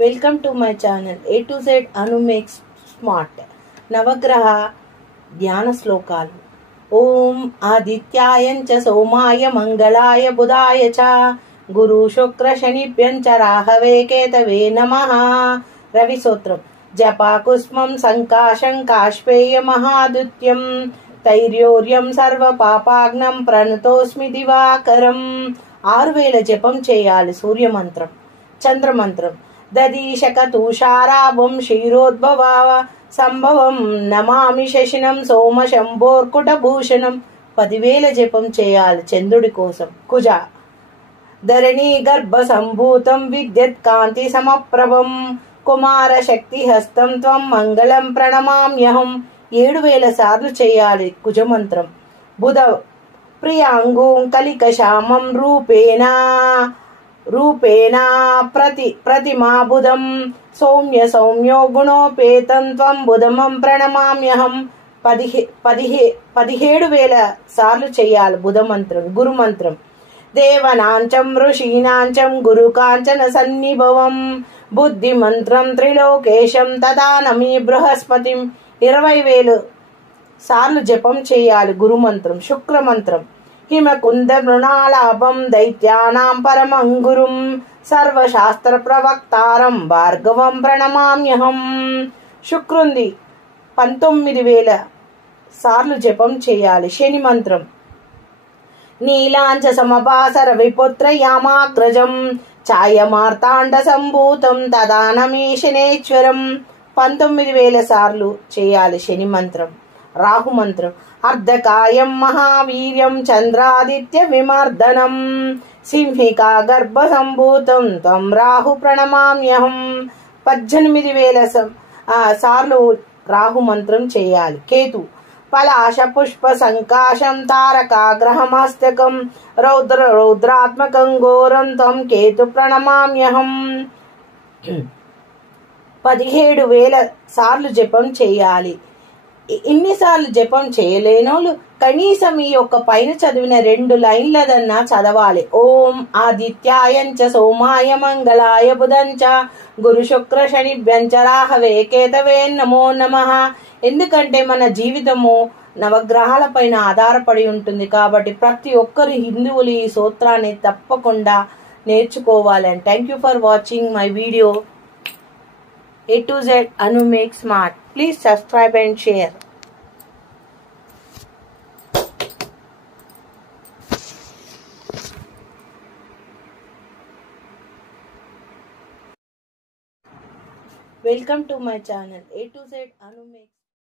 Welcome to my channel A to Z Anu Makes Smart. Navagraha Dhyana Slokalu. Om Adityayancha Somaya Mangalaya Budaya Cha Guru Shukra Shanibhyancha Rahave Ketave Namaha. Ravi Sotram. Japa Kusmam Sankasham Kashpeya Mahadutyam Tairyoryam Sarva Papagnam Pranatosmi Divakaram. 6000 జపం చేయాలి. సూర్య మంత్రం, చంద్ర మంత్రం. దదీశక తుషారాభం క్షీరోద్భవ సంభవం నమామి శశినం సోమ శంభోర్కుట భూషణం. 10,000 జపం చేయాలి చంద్రుడి కోసం. కుజ ధరణి గర్భ సంభూతం విద్యుత్ కాంతి సమప్రభం కుమార శక్తి హస్తం త్వం మంగళం ప్రణమామ్యహం. 7,000 సార్లు చేయాలి కుజ మంత్రం. బుధ ప్రియాంగూం కలికశామం రూపేణ ప్రతిమా బుధం సౌమ్యో గుణోపేతం త్వం బుధమం ప్రణమామ్యహం. 17,000 సార్లు చేయాలి బుధ మంత్రం. గురు మంత్రం. దేవనాంచం ఋషీనాంచం గురు కాంచన సన్నిభవం బుద్ధి మంత్రం త్రిలోకేశం తదానమి బృహస్పతిం. 20,000 సార్లు జపం చేయాలి గురు మంత్రం. శుక్ర మంత్రం. హిమకుంద మృణాలాభం దైత్యానాం పరమం గురుం సర్వశాస్త్ర ప్రవక్తారం భార్గవం ప్రణమామ్యహం. శుక్రుంది 19,000 సార్లు జపం చేయాలి. శని మంత్రం. నీలాంచ సమపాసర విపుత్ర యామాగ్రజం ఛాయమార్తాండ సంభూతం తదానమి శనేశ్వరం. 19,000 సార్లు చేయాలి శని మంత్రం. రాహు మంత్రం. అర్ధకాయం మహావీర్యం చంద్రాదిత్య విమర్దనం సింహికా గర్భ సంభూతం త్వం రాహు ప్రణమామ్యహం. 18,000 సార్లు రాహు మంత్రం చేయాలి. కేతు పలాశ పుష్ప సంకాశం తారకాగ్రహమస్తకం రౌద్రాత్మకం ఘోరం త్వం కేతు ప్రణమామ్యహం. 17,000 సార్లు జపం చేయాలి. ఇన్నిసార్లు జపం చేయలేనోళ్ళు కనీసం ఈ యొక్క పైన చదివిన 2 లైన్లదన్నా చదవాలి. ఓం ఆదిత్యాయంచ సోమాయ మంగళాయ బుధంచ గురు శుక్ర శనిభ్యంచ రాహవే కేతవే నమో నమః. ఎందుకంటే మన జీవితము నవగ్రహాల పైన ఆధారపడి ఉంటుంది కాబట్టి ప్రతి ఒక్కరు హిందువులు ఈ సూత్రాన్ని తప్పకుండా నేర్చుకోవాలని. Thank you for watching my video A to Z Anu Make Smart. Please subscribe and share. Welcome to my channel A to Z Anu Make